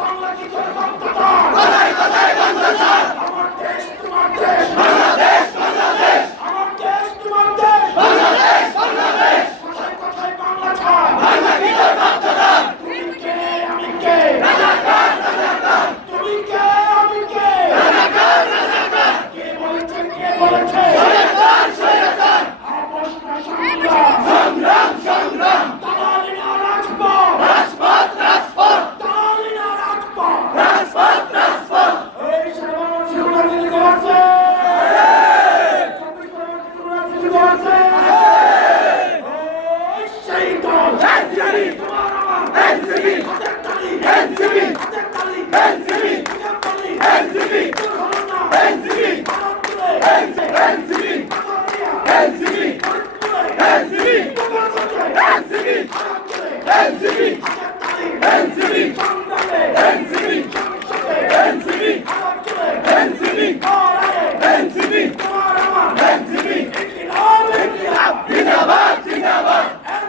বাংলা কি তোর বাপদাদা? কোথায় কোথায় বাংলাদেশ? আমার দেশ তোমার দেশ, বাংলাদেশ বাংলাদেশ। আমার দেশ তোমার দেশ, বাংলাদেশ বাংলাদেশ। কোথায় কোথায় বাংলা ছাড়? বাংলা কি তোর বাপদাদা? তুমি কে আমি কে? রাজাকার রাজাকার। তুমি কে আমি কে? রাজাকার রাজাকার। কে বলেছে কে বলেছে? শয়তান শয়তান। আপোষ না সংগ্রাম, সংগ্রাম সংগ্রাম। দালালি না রাজপথ, রাজপথ রাজপথ। দালালি না রাজপথ, রাজপথ রাজপথ। এই সাধারণ শিক্ষার্থী আছে, সেই দল এনসিপি। তোমার আমার এনসিপি, হাতের তালি এনসিপি, হাতের তালি এনসিপি, হাতের তালি এনসিপি। তোর হলো না এনসিপি, ভারত তুলে এনসিপি, এনসিপি, ভারত তুলে এনসিপি, তোমার মধ্যে এনসিপি, ভারত তুলে এনসিপি।